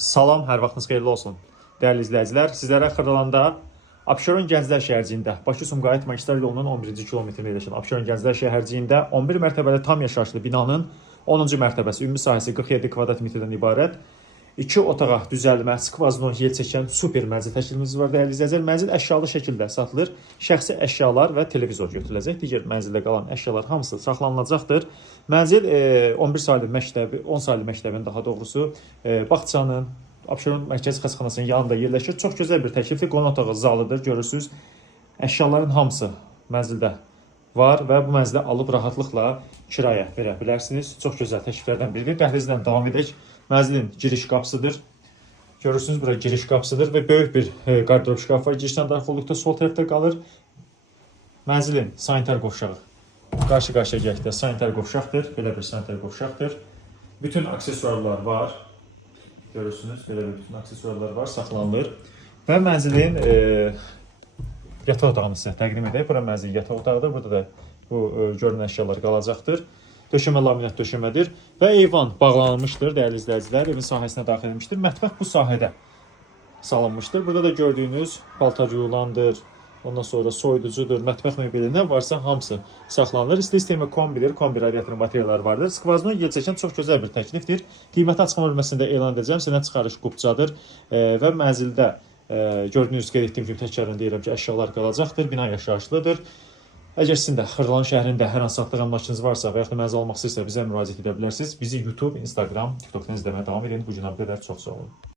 Salam, hər vaxtınız xeyirli olsun. Dəyərli izləyicilər, sizlərə Xırdalanda Abşeron Gənclər şəhərciyində Bakı-Sumqayıt magistral yolunun 11-ci kilometrində yerləşən Abşeron Gənclər şəhərciyində 11 mərtəbəli tam yaşayışlı binanın 10-cu mərtəbəsi, ümumi sahəsi 47 kvadrat metrdən ibarət 2 otağa düzəlmə, skvaznon yel çəkən super mənzil təklifimiz var. Dəyərli izləyicilər, mənzil əşyalı şəkildə satılır. Şəxsi əşyalar və televizor götürüləcək. Digər mənzildə qalan əşyalar hamısı saxlanılacaqdır. Mənzil 11 saylı məktəbi, 10 saylı məktəbin daha doğrusu bağçanın, Abşeron Mərkəzi Xəstəxanasının yanında yerləşir. Çox gözəl bir təklifdir. Qonaq otağı zalıdır. Görürsünüz, əşyaların hamısı mənzildə var və bu mənzilə alıb rahatlıqla kirayə verə bilərsiniz. Çox gözəl təkliflərdən biridir. Dəhlizdən davam edək. Mənzilin giriş qapısıdır. Görürsünüz, bura giriş qapısıdır və böyük bir qardırob şkaf var. Girişdən daxil olduqda sol tərəfdə qalır. Mənzilin sanitar qovşağı qarşı-qarşıya gəldikdə sanitar qovşaqdır. Belə bir sanitar qovşaqdır. Bütün aksesuarlar var. Görürsünüz, belə bir bütün aksesuarlar var, saxlanılır. Və mənzilin yataq otağını sizə təqdim edək. Bura mənzilin yataq otağıdır. Burada da bu görünən əşyalar qalacaqdır. Döşəmə laminat döşəmədir və eyvan bağlanılmışdır, dəyərli izləyicilər. Evin sahəsinə daxil edilmişdir. Mətbəx bu sahədə salınmışdır. Burada da gördüyünüz paltar yuyulandır, ondan sonra soyuducudur, mətbəx mebeli nə varsa hamısı saxlanılır. İsti sistemi kombidir, kombi radiator materialları vardır. Skvaznon yel çəkən çox gözəl bir təklifdir. Qiyməti açıqlama bölməsində elan edəcəm. Sənəd çıxarış qubcadır və mənzildə gördüyünüz qeyd etdiyim kimi təkrar deyirəm ki, əşyalar qalacaqdır, bina yaşayışlıdır. Əgər sizin də Xırdalan şəhərində hər hansı satlıq əmlakınız varsa və yaxud da mənzil almaq istəyirsə bizə müraciət edə bilərsiniz. Bizi YouTube, Instagram, TikTokdan izləməyə davam edin. Bu günə bu qədər. Çox sağ olun.